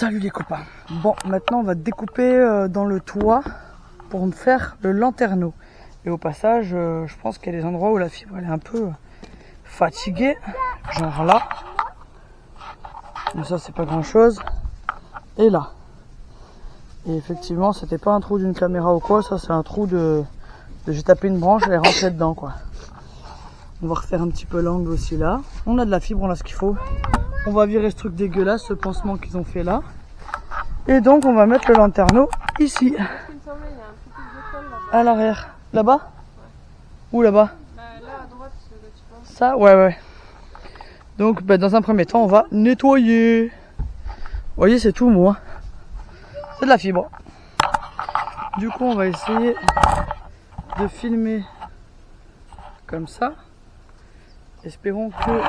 Salut les copains. Bon, maintenant on va découper dans le toit pour me faire le lanterneau. Et au passage, je pense qu'il y a des endroits où la fibre elle est un peu fatiguée. Genre là. Mais ça c'est pas grand chose. Et là. Et effectivement c'était pas un trou d'une caméra ou quoi, ça c'est un trou de j'ai tapé une branche et elle est rentrée dedans quoi. On va refaire un petit peu l'angle aussi là. On a de la fibre, on a ce qu'il faut. On va virer ce truc dégueulasse, ce pansement qu'ils ont fait là. Et donc on va mettre le lanterneau ici. À l'arrière. Là-bas? Ouais. Où là-bas? Là à droite, tu penses. Ça? Ouais. Donc dans un premier temps on va nettoyer. Vous voyez c'est tout mou. Hein. C'est de la fibre. Du coup on va essayer de filmer comme ça. Espérons que...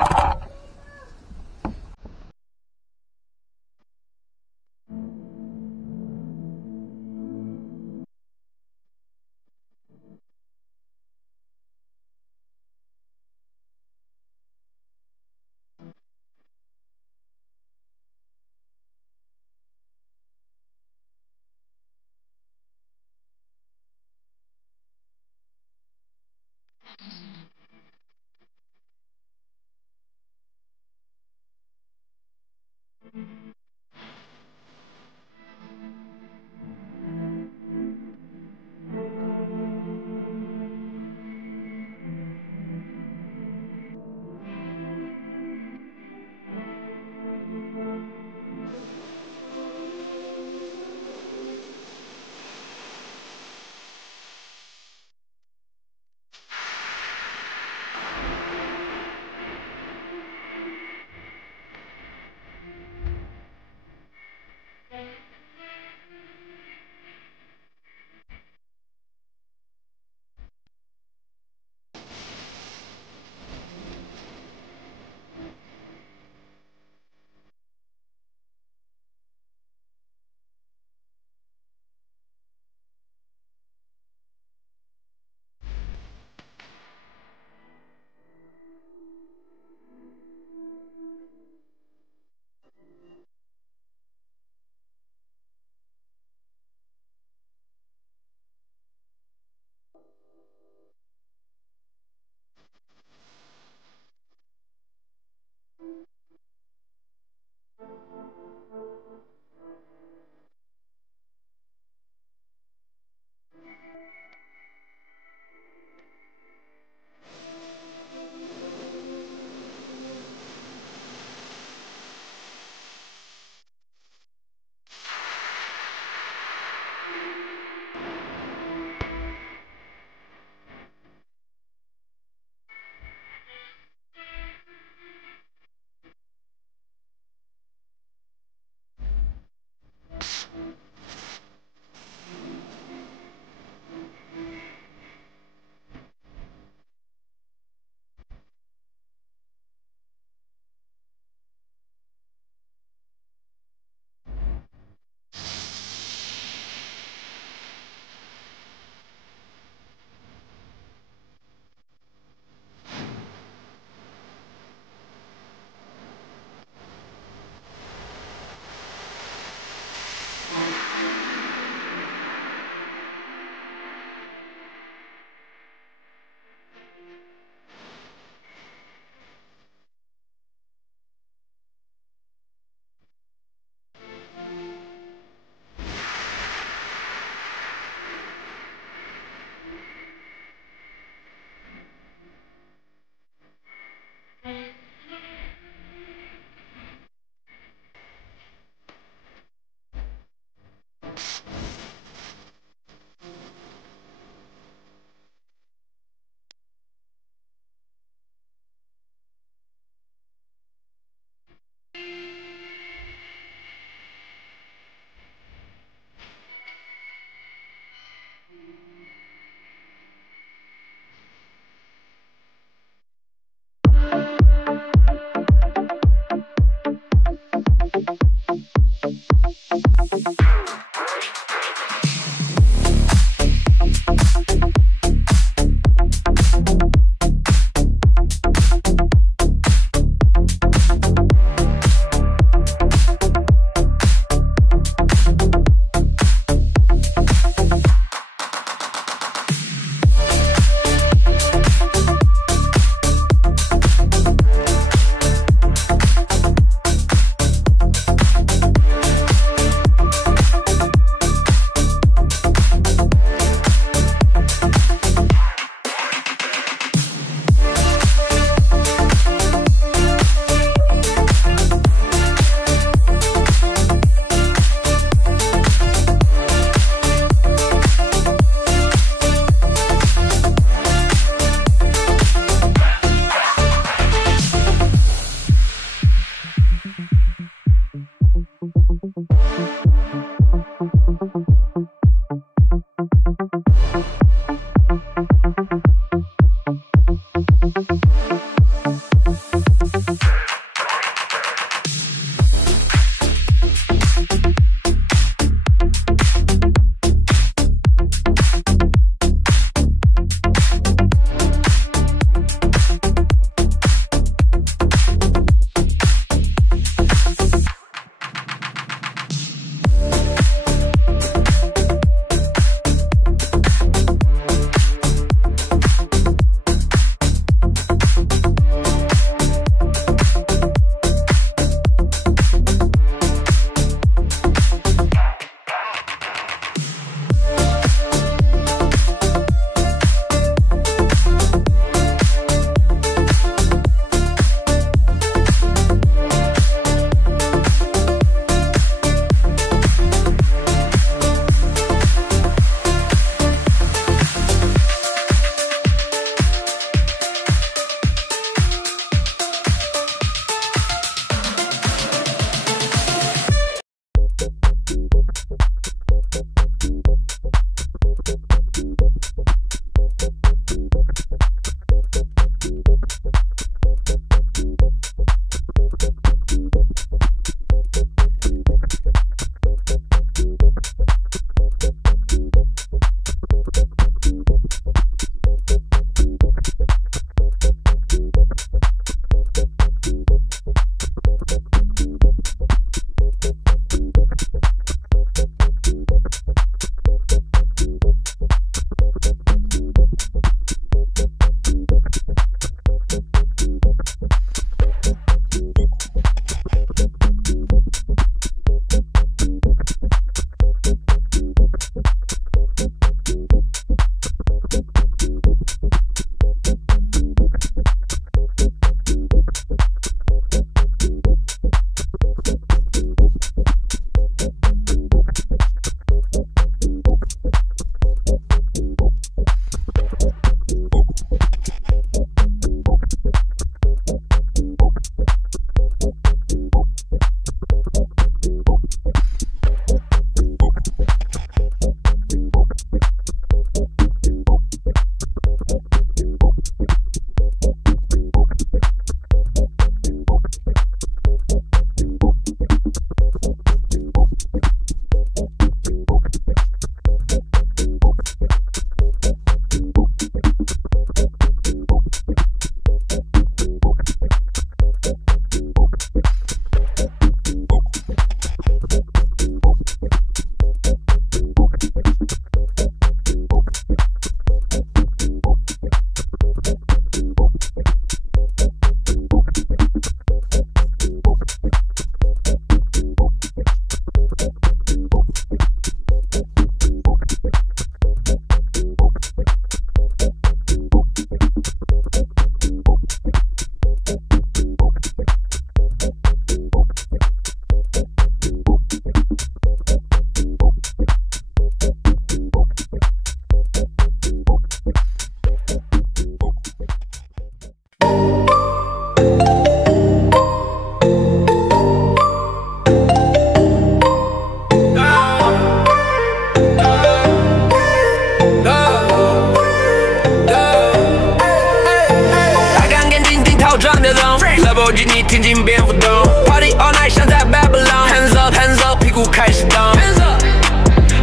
装的懂。兰博基尼听进蝙蝠洞 ，Party all night 像在 Babylon。Hands up hands up， 屁股开始动，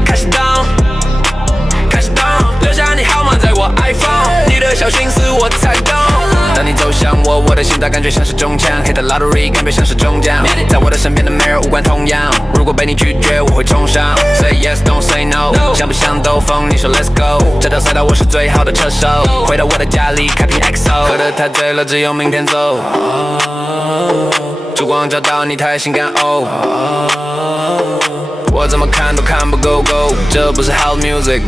开始动，开始动。留下你号码在我 iPhone， 你的小心思我才懂。当你走向我，我的心脏感觉像是中枪 ，Hit the lottery 感觉像是中奖。在我的身边的没人无关痛痒，如果被你拒绝，我会冲上。Say yes don't say no， 想不想兜风？你说 Let's go， 这条赛道我是最好的车手。回到我的家里，开瓶 XO， 喝得太醉了，只有明天走。烛光照到你太性感哦。我怎么看都看不够够，这不是 house music，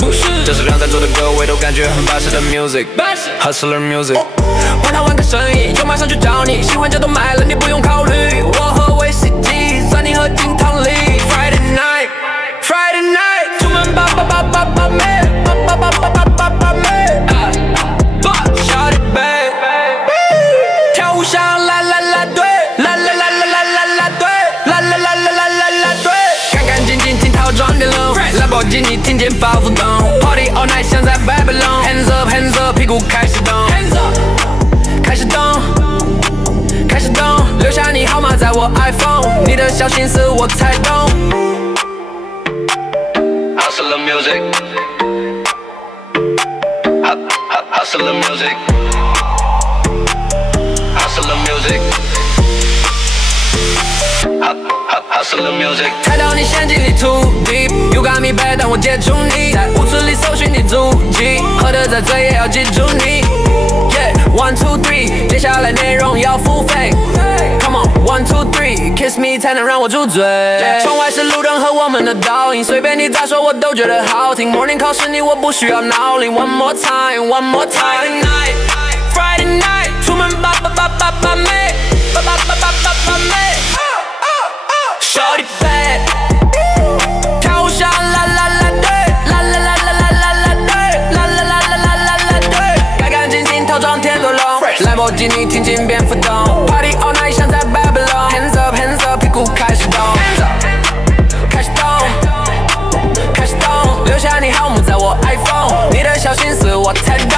这是让在座的各位都感觉很巴适的 music，hustler music。换他换个生意，就马上去找你，喜欢这都买了，你不用考虑。我喝威士忌，算你喝金汤力。Friday night，Friday night， 出门吧吧吧吧吧妹，吧吧吧吧吧吧吧妹。Shawty babe， 跳舞像啦啦啦队，啦啦啦啦啦啦啦队，啦啦啦啦啦啦啦队。干干净净听套装电路，兰博基尼听见暴浮动 ，Party all night 像在 Babylon。Hands up hands up， 屁股开始动，开始动，开始动。留下你号码在我 iPhone， 你的小心思我才懂。Hustler music，Hustler music，Hustler music。Hustler music， 猜到你陷阱里 too deep，You got me bad， 但我接住你，在舞池里搜寻你足迹，喝得再醉也要记住你。Yeah，1 2 3， 接下来内容要付费。Come on，1 2 3，Kiss me 才能让我住嘴。窗外是路灯和我们的倒影，随便你咋说我都觉得好听。Morning call 是你，我不需要闹铃。One more time，One more time。Friday night，Friday night， 出门吧吧吧吧吧妹，吧吧吧吧吧吧妹。Shorty bad， 跳舞像啦啦啦队，啦啦啦啦啦啦啦队，啦啦啦啦啦啦啦队。干干净净套装天鹅绒，兰博基尼听进蝙蝠洞 ，Party all night 像在 Babylon。Hands up hands up， 屁股开始动，开始动，开始动。留下你号码在我 iPhone， 你的小心思我才懂。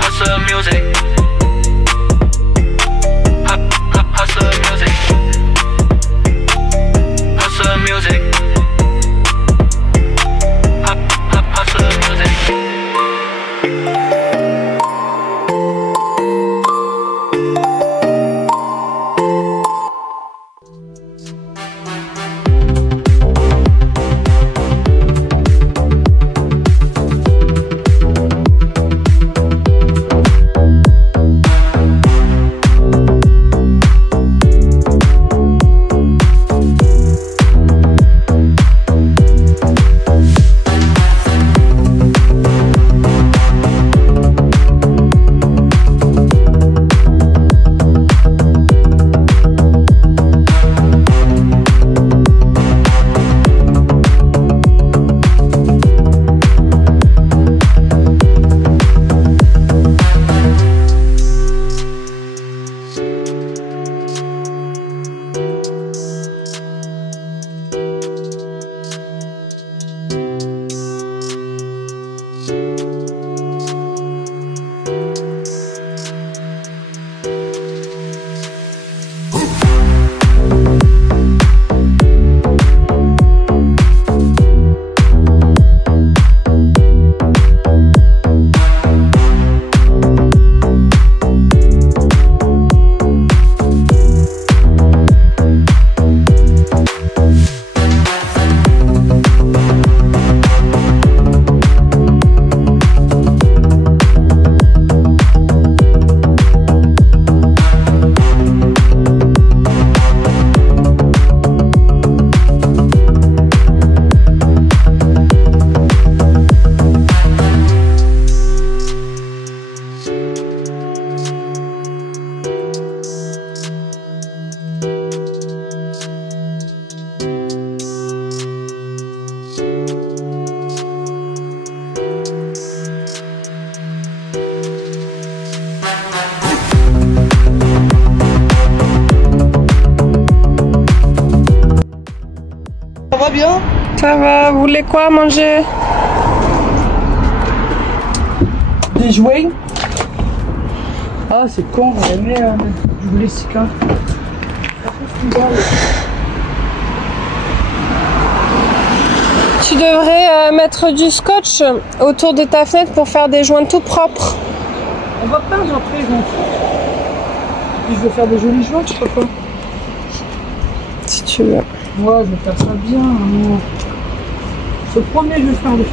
Hustler music。Hustler music，Hustler music，Hustler music。va bien? Ça va, vous voulez quoi à manger? Des jouets? Ah, c'est con, on aurait aimé du blessing. Hein. Tu devrais mettre du scotch autour de ta fenêtre pour faire des joints tout propres. On va peindre après, je m'en fous. Et je vais faire des jolis joints, je sais pas quoi. Si tu veux. Ouais, je vais faire ça bien. Hein. Je te promets, je vais faire des choses.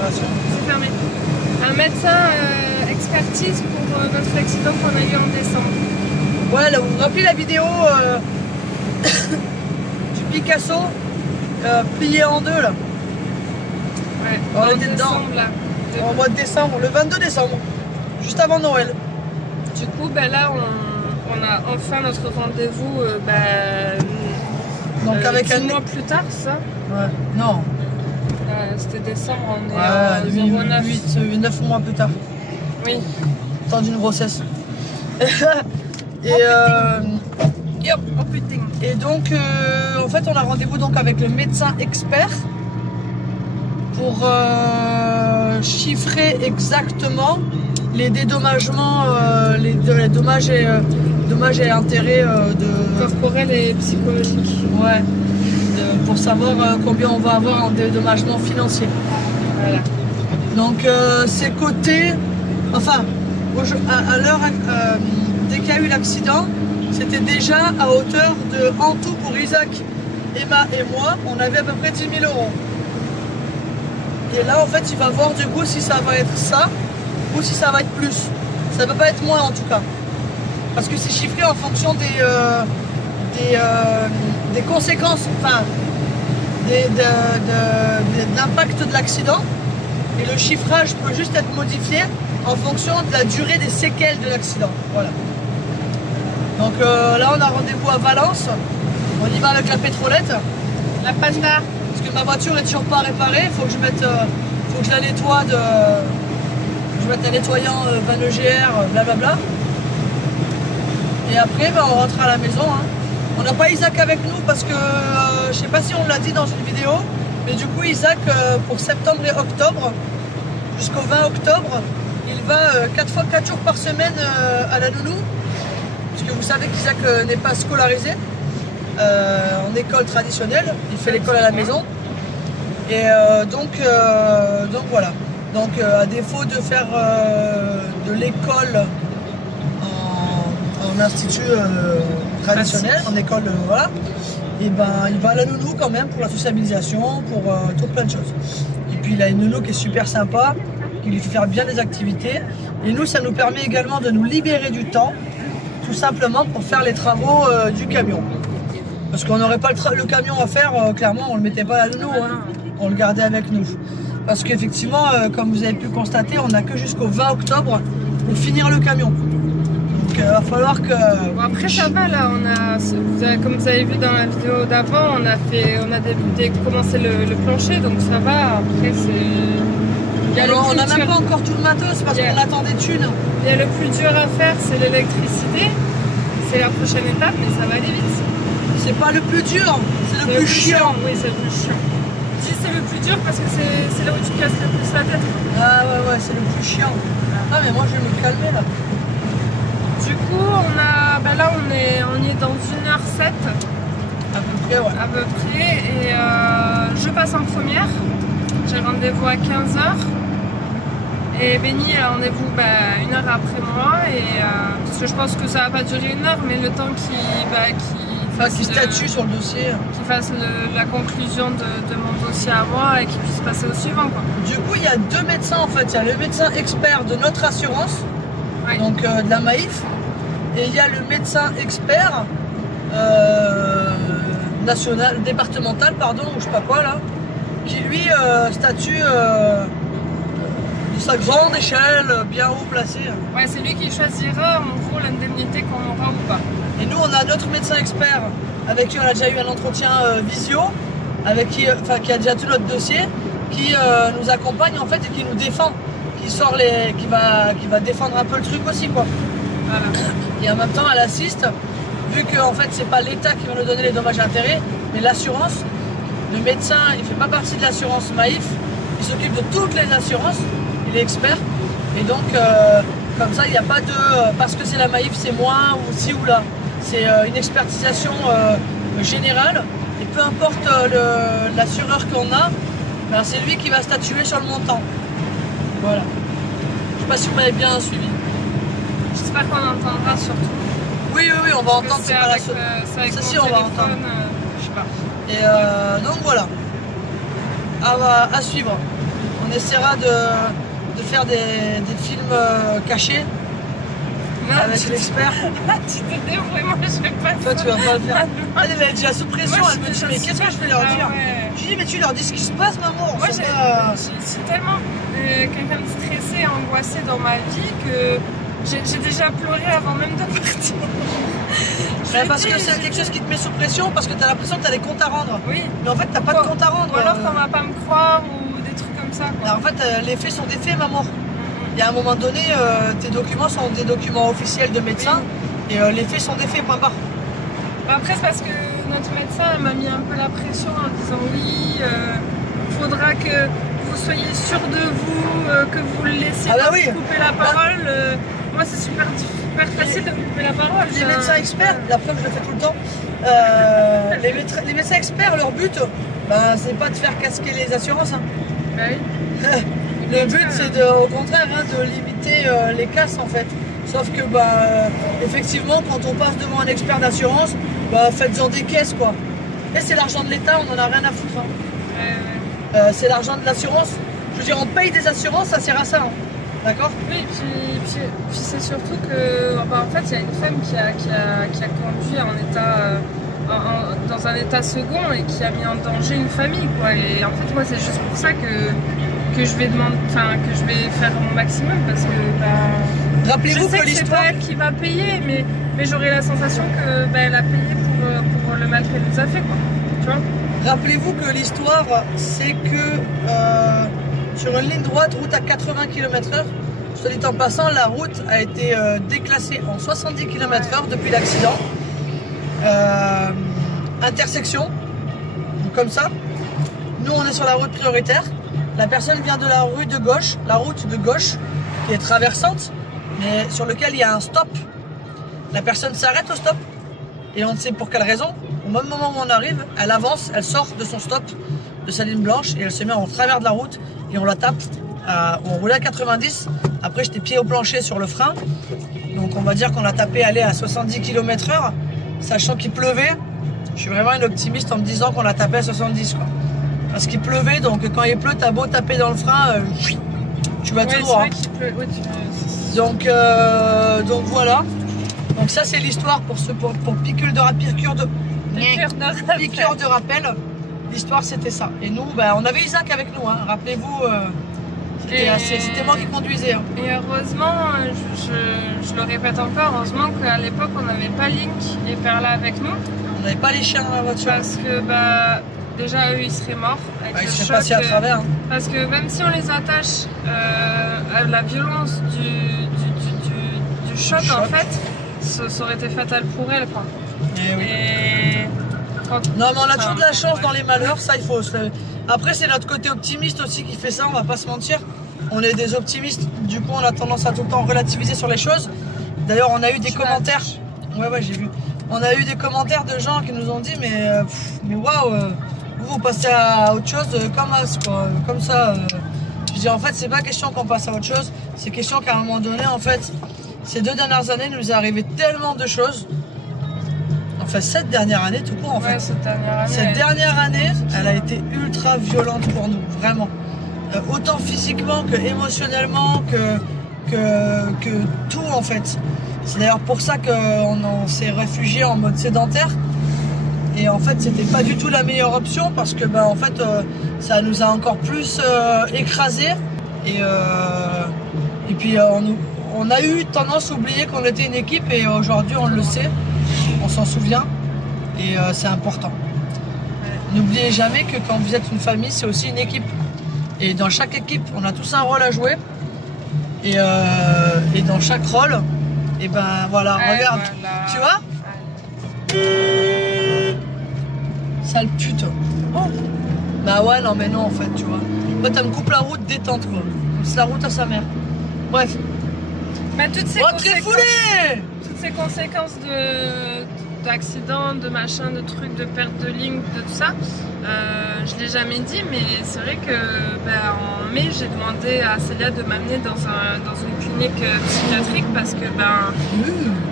opération. C'est fermé. Un médecin expertise pour notre accident qu'on a eu en décembre. Ouais, là, vous vous rappelez la vidéo du Picasso plié en deux là? Ouais, on en était dedans. décembre, là. Au mois de décembre, le 22 décembre, juste avant Noël. Du coup, là, on a enfin notre rendez-vous Donc avec 10 mois plus tard, ça. Ouais, non. C'était décembre, on est en 9 mois plus tard. Oui. Temps d'une grossesse. Et Yep. Oh putain. Et donc, en fait, on a rendez-vous donc avec le médecin expert pour chiffrer exactement les dédommagements, les dommages et intérêts corporel et psychologique. Ouais. Pour savoir combien on va avoir en dédommagement financier. Voilà. Donc, c'est coté. Enfin, à l'heure, dès qu'il y a eu l'accident, c'était déjà à hauteur de, en tout pour Isaac, Emma et moi, on avait à peu près 10 000 euros. Et là, en fait, il va voir du coup si ça va être ça ou si ça va être plus. Ça ne peut pas être moins en tout cas. Parce que c'est chiffré en fonction des conséquences, enfin, de l'impact de l'accident. Et le chiffrage peut juste être modifié en fonction de la durée des séquelles de l'accident. Voilà. Donc là, on a rendez-vous à Valence. On y va avec la pétrolette. La panda. Parce que ma voiture est toujours pas réparée. Il faut que je mette, faut que je la nettoie je mette un nettoyant Van EGR, blablabla. Et après, on rentre à la maison. Hein. On n'a pas Isaac avec nous parce que je sais pas si on l'a dit dans une vidéo, mais du coup Isaac pour septembre et octobre, jusqu'au 20 octobre, il va 4 jours par semaine à la nounou. Parce que vous savez qu'Isaac n'est pas scolarisé en école traditionnelle, il fait l'école à la maison. Et donc voilà. Donc à défaut de faire de l'école en institut traditionnel, en école, voilà, et ben il va à la nounou quand même pour la sociabilisation, pour tout plein de choses. Et puis il a une nounou qui est super sympa, qui lui fait faire bien des activités. Et nous, ça nous permet également de nous libérer du temps, tout simplement pour faire les travaux du camion. Parce qu'on n'aurait pas le camion à faire, clairement, on ne le mettait pas à la nounou, hein, on le gardait avec nous. Parce qu'effectivement, comme vous avez pu constater, on n'a que jusqu'au 20 octobre pour finir le camion. Donc il va falloir que... Bon, après ça va là, comme vous avez vu dans la vidéo d'avant, on a commencé le plancher, donc ça va. Après c'est... on n'a même pas encore tout le matos parce qu'on attend des thunes. Il y a le plus dur à faire, c'est l'électricité. C'est la prochaine étape, mais ça va aller vite. C'est pas le plus dur, c'est le plus chiant. Oui, c'est le plus chiant. Je dis c'est le plus dur parce que c'est là où tu casses le plus la tête. Ah ouais, c'est le plus chiant. Ah mais moi je vais me calmer là. Du coup, là on est dans 1h07. À peu près, ouais. À peu près. Et je passe en première. J'ai rendez-vous à 15h. Et Benny a rendez-vous 1 heure après moi. Et, parce que je pense que ça va pas durer 1 heure, mais le temps qu'il statue sur le dossier. Qu'il fasse la conclusion de mon dossier à moi et qu'il puisse passer au suivant, quoi. Du coup, il y a 2 médecins en fait. Il y a le médecin expert de notre assurance, ouais. Donc de la Maïf, et il y a le médecin expert national, départemental, pardon, ou je sais pas quoi là, qui lui statue de sa grande échelle, bien haut placé. Ouais, c'est lui qui choisira en gros l'indemnité qu'on aura ou pas. Et nous, on a notre médecin expert avec qui on a déjà eu un entretien visio, avec qui a déjà tout notre dossier, qui nous accompagne en fait et qui nous défend, qui va défendre un peu le truc aussi, quoi. Voilà. Et en même temps, elle assiste, vu que en fait c'est pas l'État qui va nous donner les dommages et intérêts, mais l'assurance. Le médecin, il fait pas partie de l'assurance Maïf, il s'occupe de toutes les assurances, il est expert, et donc comme ça il n'y a pas de parce que c'est la Maïf c'est moins ou ci ou là. C'est une expertisation générale, et peu importe l'assureur qu'on a, ben c'est lui qui va statuer sur le montant. Voilà. Je sais pas si vous m'avez bien suivi. J'espère qu'on entendra surtout. Oui, on va entendre. C'est avec ça, si, on va entendre. Je sais pas. Et donc voilà. À suivre. On essaiera de faire des films cachés avec l'expert. Tu te débrouilles, moi je vais pas. Toi tu vas pas le faire. Elle est déjà sous pression, elle me dit mais qu'est-ce que je vais leur dire? Je dis mais tu leur dis ce qui se passe maman. Moi je suis tellement quelqu'un de stressé, angoissé dans ma vie que j'ai déjà pleuré avant même de partir. Parce que c'est quelque chose qui te met sous pression, parce que tu as l'impression que tu as des comptes à rendre. Oui. Mais en fait t'as pas de compte à rendre. Ou alors qu'on va pas me croire ou des trucs comme ça. Quoi. Alors, en fait les faits sont des faits maman. Il y a un moment donné, tes documents sont des documents officiels de médecin et les faits sont des faits, point barre. Après, c'est parce que notre médecin m'a mis un peu la pression en disant oui, faudra que vous soyez sûr de vous, que vous le laissiez pas couper la parole. Moi, c'est super facile de couper la parole. Les médecins experts, la preuve, je le fais tout le temps, les médecins experts, leur but, c'est pas de faire casquer les assurances. Hein. Bah oui. Le but c'est au contraire de limiter les casses en fait. Sauf que effectivement quand on passe devant un expert d'assurance, faites-en des caisses quoi. Et c'est l'argent de l'État, on en a rien à foutre. Hein. C'est l'argent de l'assurance. Je veux dire on paye des assurances, ça sert à ça. Hein. D'accord? Oui, puis c'est surtout que en fait il y a une femme qui a conduit dans un état second et qui a mis en danger une famille quoi. Et en fait moi c'est juste pour ça que je vais faire mon maximum parce que rappelez-vous je sais que c'est pas elle qui va payer mais j'aurai la sensation que elle a payé pour le mal qu'elle nous a fait quoi. Tu vois. Rappelez-vous que l'histoire c'est que sur une ligne droite, route à 80 km/h, soit dit en passant, la route a été déclassée en 70 km/h depuis l'accident. Intersection, comme ça. Nous on est sur la route prioritaire. La personne vient de la rue de gauche, la route de gauche, qui est traversante, mais sur lequel il y a un stop. La personne s'arrête au stop, et on ne sait pour quelle raison. Au même moment où on arrive, elle avance, elle sort de son stop, de sa ligne blanche, et elle se met en travers de la route, et on la tape. On roulait à 90, après j'étais pied au plancher sur le frein, donc on va dire qu'on l'a tapé aller à 70 km/h, sachant qu'il pleuvait. Je suis vraiment une optimiste en me disant qu'on l'a tapé à 70 quoi. Parce qu'il pleuvait, donc quand il pleut, t'as beau taper dans le frein, tu vas tout droit. Donc voilà. Donc ça c'est l'histoire pour piqûre de rappel. L'histoire c'était ça. Et nous, on avait Isaac avec nous. Hein. Rappelez-vous, c'était moi qui conduisais. Hein. Et heureusement, je le répète encore, heureusement qu'à l'époque on n'avait pas Link et Perla avec nous. On n'avait pas les chiens dans la voiture. Parce que déjà eux ils seraient morts avec ils seraient passés à travers. Hein. Parce que même si on les attache à la violence du choc en fait, ça aurait été fatal pour elles quoi. Non mais on a toujours de la chance dans les malheurs, ça il faut se... Après c'est notre côté optimiste aussi qui fait ça, on va pas se mentir. On est des optimistes, du coup on a tendance à tout le temps relativiser sur les choses. D'ailleurs on a eu des commentaires, ouais j'ai vu. On a eu des commentaires de gens qui nous ont dit mais waouh, vous passez à autre chose comme ça. Je dis en fait c'est pas question qu'on passe à autre chose, c'est question qu'à un moment donné en fait, ces 2 dernières années il nous est arrivé tellement de choses. Enfin cette dernière année tout court en fait. Cette dernière année elle a été ultra violente pour nous, vraiment. Autant physiquement que émotionnellement que tout en fait. C'est d'ailleurs pour ça qu'on s'est réfugié en mode sédentaire. Et en fait, c'était pas du tout la meilleure option parce que en fait, ça nous a encore plus écrasé. Et puis on a eu tendance à oublier qu'on était une équipe et aujourd'hui on le sait, on s'en souvient et c'est important. N'oubliez jamais que quand vous êtes une famille, c'est aussi une équipe. Et dans chaque équipe, on a tous un rôle à jouer. Et dans chaque rôle, et voilà, regarde, tu vois, sale pute. Oh. Bah ouais, non mais non en fait, tu vois. Moi, t'as me coupe la route détente quoi. C'est la route à sa mère. Bref. Mais toutes ces conséquences d'accidents, de machin, de trucs, de perte de ligne, de tout ça, je l'ai jamais dit, mais c'est vrai que en mai j'ai demandé à Célia de m'amener dans une clinique psychiatrique parce que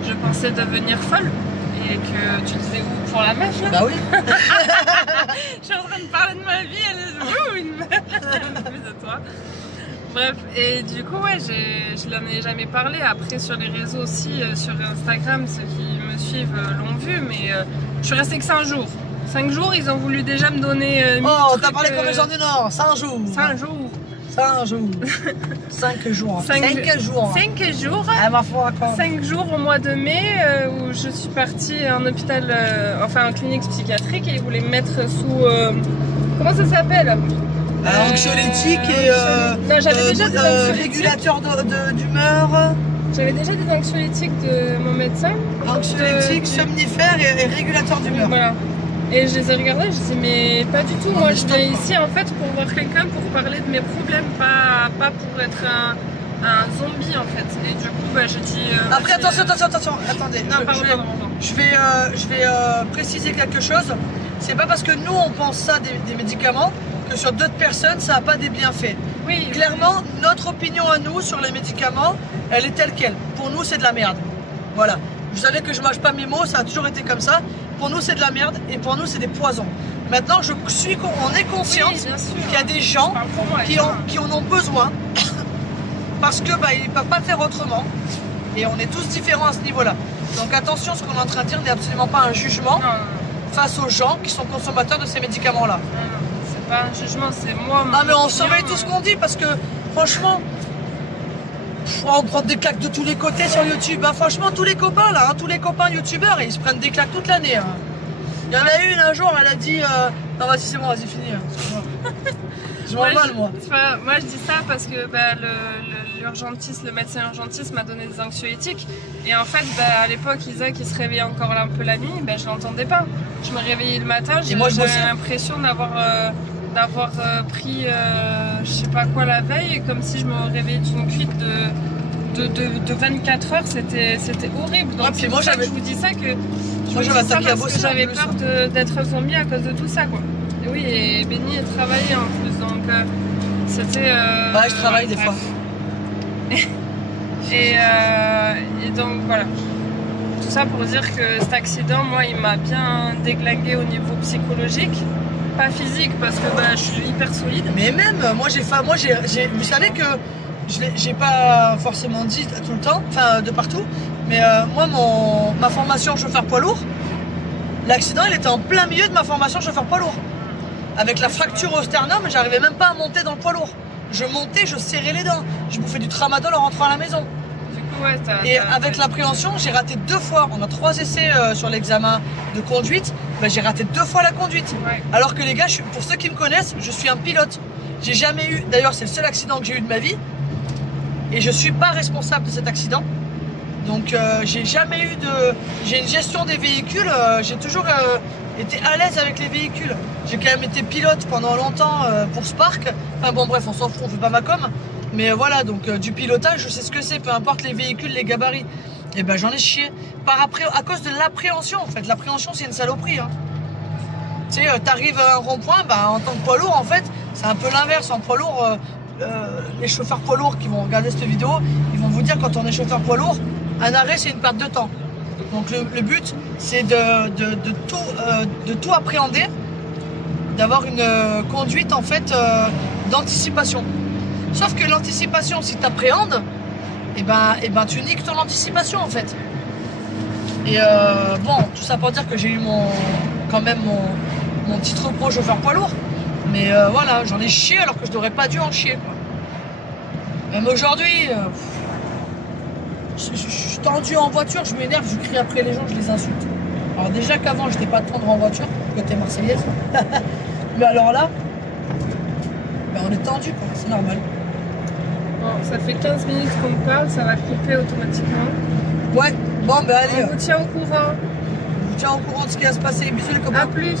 je pensais devenir folle et que tu disais où pour la meuf là. Bah oui. Je suis en train de parler de ma vie, elle est ouh, une meuf de toi. Bref, et du coup, ouais, je l'en ai jamais parlé. Après, sur les réseaux aussi, sur Instagram, ceux qui me suivent l'ont vu, mais je suis restée que 5 jours. 5 jours, ils ont voulu déjà me donner. Oh, t'as parlé comme les gens du Nord, 5 jours. 5 jours. 5 jours. 5 jours. 5 jours. 5 jours. Ah, ma foi, quoi. 5 jours au mois de mai où je suis partie en hôpital, enfin en clinique psychiatrique et ils voulaient me mettre sous. Comment ça s'appelle? Anxiolytique et non, j'avais déjà des anxiolytiques. régulateur d'humeur. J'avais déjà des anxiolytiques de mon médecin. Anxiolytique, somnifère et régulateur d'humeur. Voilà. Et je les ai regardés, je disais mais pas du tout, moi je viens ici en fait pour voir quelqu'un pour parler de mes problèmes, pas pour être un zombie en fait. Et du coup bah, je dis... Après attention, attendez. Non, pardon. Je vais préciser quelque chose. C'est pas parce que nous on pense ça des médicaments que sur d'autres personnes ça n'a pas des bienfaits. Oui, clairement, notre opinion à nous sur les médicaments, elle est telle qu'elle. Pour nous c'est de la merde. Voilà. Vous savez que je mâche pas mes mots, ça a toujours été comme ça. Pour nous c'est de la merde et pour nous c'est des poisons. Maintenant on est consciente qu'il y a des gens qui en ont besoin parce que bah, ils ne peuvent pas faire autrement et on est tous différents à ce niveau-là. Donc attention, ce qu'on est en train de dire n'est absolument pas un jugement face aux gens qui sont consommateurs de ces médicaments-là. C'est pas un jugement, c'est moi. Ah mais on surveille tout ce qu'on dit parce que franchement, on prend des claques de tous les côtés sur YouTube. Hein. Franchement, tous les copains là, hein, tous les copains youtubeurs, ils se prennent des claques toute l'année. Hein. Il y en a une un jour, elle a dit non vas-y c'est bon, vas-y fini. Je m'en mal moi. Moi je dis ça parce que bah, l'urgentiste, le médecin urgentiste m'a donné des anxiolytiques et en fait bah, à l'époque Isaac il se réveillait encore un peu la nuit, bah, je l'entendais pas. Je me réveillais le matin, j'avais l'impression d'avoir pris je sais pas quoi la veille, comme si je me réveillais d'une cuite de 24 heures, c'était horrible. Donc c'est pour ça que je vous dis ça que j'avais peur d'être zombie à cause de tout ça quoi. Et oui, et Benny a travaillé en plus, donc c'était... ouais, je travaille des fois. et donc voilà. Tout ça pour dire que cet accident, moi, il m'a bien déglingué au niveau psychologique. Pas physique, parce que bah, je suis hyper solide. Mais même, vous savez que j'ai pas forcément dit tout le temps, enfin de partout, mais moi, ma formation chauffeur poids lourd, l'accident, il était en plein milieu de ma formation chauffeur poids lourd. Avec la fracture au sternum, j'arrivais même pas à monter dans le poids lourd. Je montais, je serrais les dents. Je bouffais du tramadol en rentrant à la maison. Du coup, ouais, et avec l'appréhension, j'ai raté 2 fois. On a 3 essais sur l'examen de conduite. Ben, j'ai raté 2 fois la conduite. Ouais. Alors que les gars, pour ceux qui me connaissent, je suis un pilote. J'ai jamais eu, d'ailleurs c'est le seul accident que j'ai eu de ma vie. Et je suis pas responsable de cet accident. Donc j'ai jamais eu de... J'ai une gestion des véhicules, j'ai toujours été à l'aise avec les véhicules. J'ai quand même été pilote pendant longtemps pour Spark. Enfin bon bref, on s'en fout, on fait pas ma com. Mais voilà, donc du pilotage, je sais ce que c'est, peu importe les véhicules, les gabarits. Et ben j'en ai chié. À cause de l'appréhension en fait. L'appréhension c'est une saloperie. Hein. Tu sais, t'arrives à un rond-point, bah, en tant que poids lourd en fait, c'est un peu l'inverse. En poids lourd, les chauffeurs poids lourds qui vont regarder cette vidéo, ils vont vous dire quand on est chauffeur poids lourd, un arrêt c'est une perte de temps. Donc le but c'est de tout appréhender, d'avoir une conduite en fait d'anticipation. Sauf que l'anticipation, si tu appréhendes, et ben tu niques ton anticipation en fait. Et bon, tout ça pour dire que j'ai eu quand même mon titre pro chauffeur poids lourd. Mais voilà, j'en ai chié alors que je n'aurais pas dû en chier quoi. Même aujourd'hui, je suis tendu en voiture, je m'énerve, je crie après les gens, je les insulte. Alors déjà qu'avant j'étais pas tendre en voiture, côté marseillaise. Mais alors là, ben on est tendu quoi, c'est normal. Bon, ça fait 15 minutes qu'on parle, ça va couper automatiquement. Ouais, bon ben allez. On vous tient au courant. On vous tient au courant de ce qui va se passer. Bisous les copains. A plus.